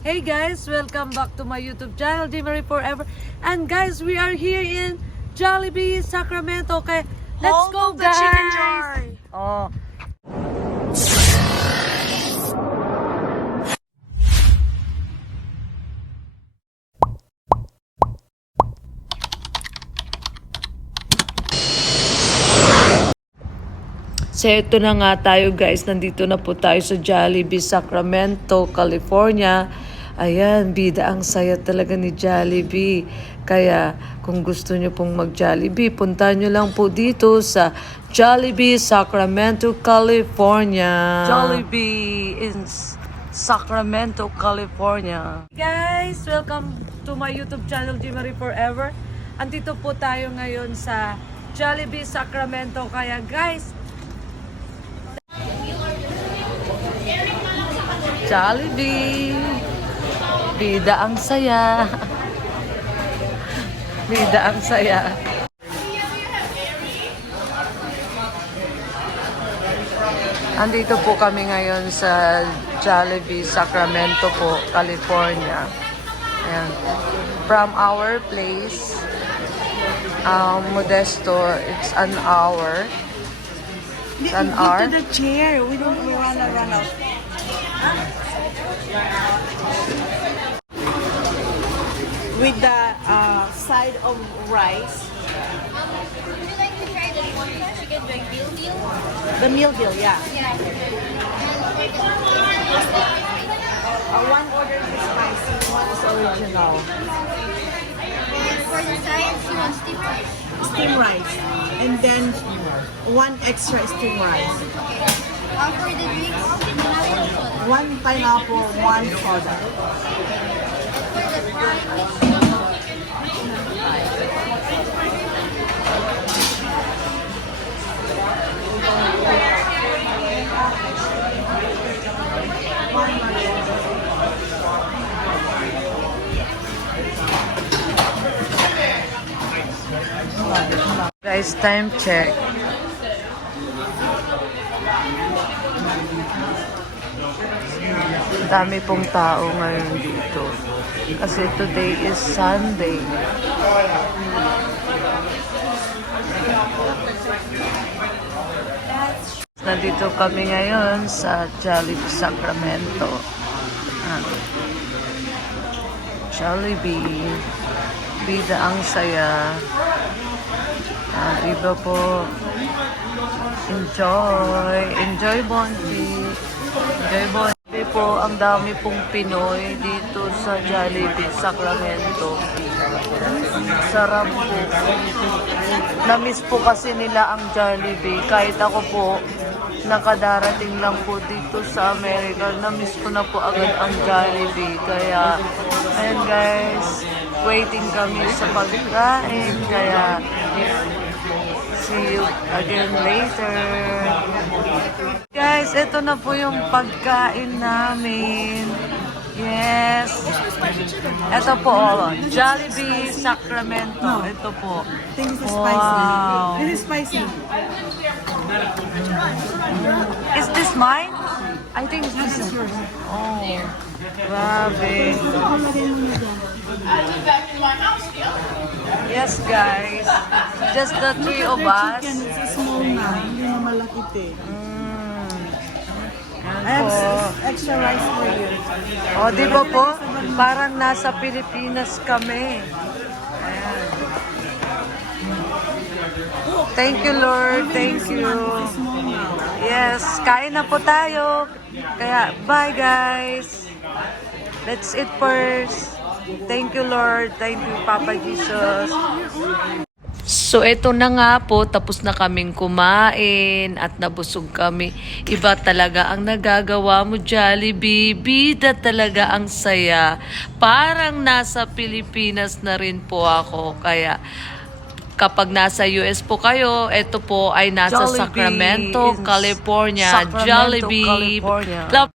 Hey guys, welcome back to my YouTube channel, Dimery Forever. And guys, we are here in Jollibee, Sacramento. Okay, let's Home go the chicken guys! joy. Oh. So ito na nga tayo guys, nandito na po tayo sa Jollibee, Sacramento, California. Ayan, bida ang saya talaga ni Jollibee. Kaya kung gusto nyo pong mag-Jollibee, puntahan nyo lang po dito sa Jollibee, Sacramento, California. Jollibee in Sacramento, California. Guys, welcome to my YouTube channel, Jimary Forever. Andito po tayo ngayon sa Jollibee, Sacramento. Kaya guys, Jollibee. Bida ang saya. Bida ang saya. Andito po kami ngayon sa Jollibee, Sacramento po, California. Ayan. From our place, um, Modesto, it's an hour. It's an hour. the chair. We don't we wanna run out. With the uh, side of rice. Would you like to try the meal deal? The meal deal, yeah. Uh, one order is spicy, one is original. And for the sides, you want steamed rice? Steam rice. And then one extra steam rice. Okay. Uh, for the drinks. One pineapple, one soda. For the fries, Guys, time check. Dami pong tao ngayon dito. Kasi today is Sunday. Nandito kami ngayon sa Jollibee, Sacramento. Ah. Jollibee. Bida ang saya. Ah, diba po? Enjoy. Enjoy, Bonji. Enjoy, Bonji po. Ang dami pong Pinoy dito sa Jollibee, Sacramento. Sarap po. Namiss po kasi nila ang Jollibee. Kahit ako po, nakadarating lang po dito sa Amerika. Namiss ko na po agad ang Jollibee. Kaya, ayan guys, waiting kami sa pagkain. Kaya, see you again later. Guys, ito na po yung pagkain namin. Yes. Ito po, Jollibee Sacramento. Ito po. This is Wow. spicy. This is spicy. Is this mine? I think this is yours. Oh, grabe. Yes, guys. Just the three of us. Chicken, it's a small na. Hindi na malakit eh. Mm. Po. extra rice for you. O, di ba po? Parang nasa Pilipinas kami. Ayan. Thank you, Lord. Thank you. Yes, kain na po tayo. Kaya, bye guys. Let's eat first. Thank you, Lord. Thank you, Papa Jesus. So, eto na nga po, tapos na kaming kumain at nabusog kami. Iba talaga ang nagagawa mo, Jollibee. Bida talaga ang saya. Parang nasa Pilipinas na rin po ako. Kaya, kapag nasa US po kayo, ito po ay nasa Jollibee Sacramento, California. Sacramento, Jollibee. California.